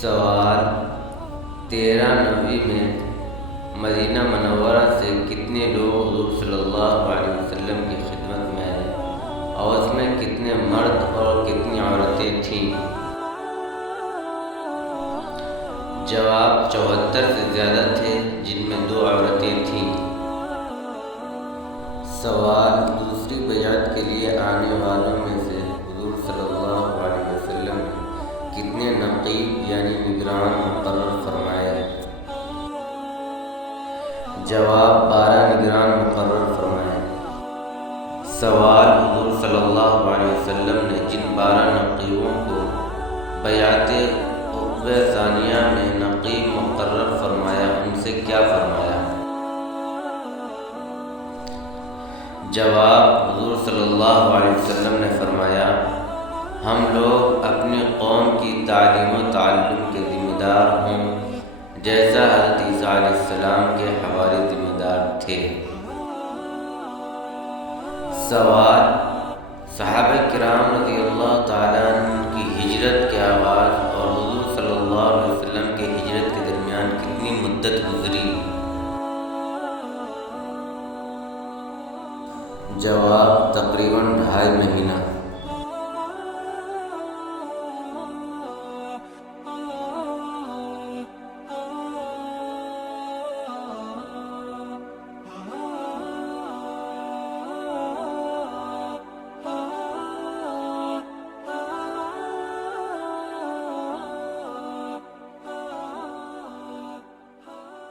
سوال: 13 نبی میں مدینہ منورہ سے کتنے لوگ حضور صلی اللہ علیہ وسلم کی خدمت میں آئے اور اس میں کتنے مرد اور کتنی عورتیں تھیں؟ جواب: 74 سے زیادہ تھے، جن میں 2 عورتیں تھیں۔ سوال: دوسری بیعت کے لیے آنے والوں میں سے حضور صلی اللہ علیہ وسلم نے کتنے نقیب یعنی نگران مقرر فرمائے؟ جواب: 12 نگران مقرر فرمائے۔ سوال: حضور صلی اللہ علیہ وسلم نے جن 12 نقیبوں کو بیعت عقبہ ثانیہ میں نقیب مقرر فرمایا، ان سے کیا فرمایا؟ جواب: حضور صلی اللہ علیہ وسلم نے فرمایا، ہم لوگ اپنی قوم کی تعلیم و تعلم کے ذمہ دار ہوں، جیسا حضرت عیسیٰ علیہ السلام کے حواری ذمہ دار تھے۔ سوال: صحابہ کرام رضی اللہ تعالیٰ عنہ کی ہجرت کے آغاز اور حضور صلی اللہ علیہ وسلم کے ہجرت کے درمیان کتنی مدت گزری؟ جواب: تقریباً 2.5 مہینہ۔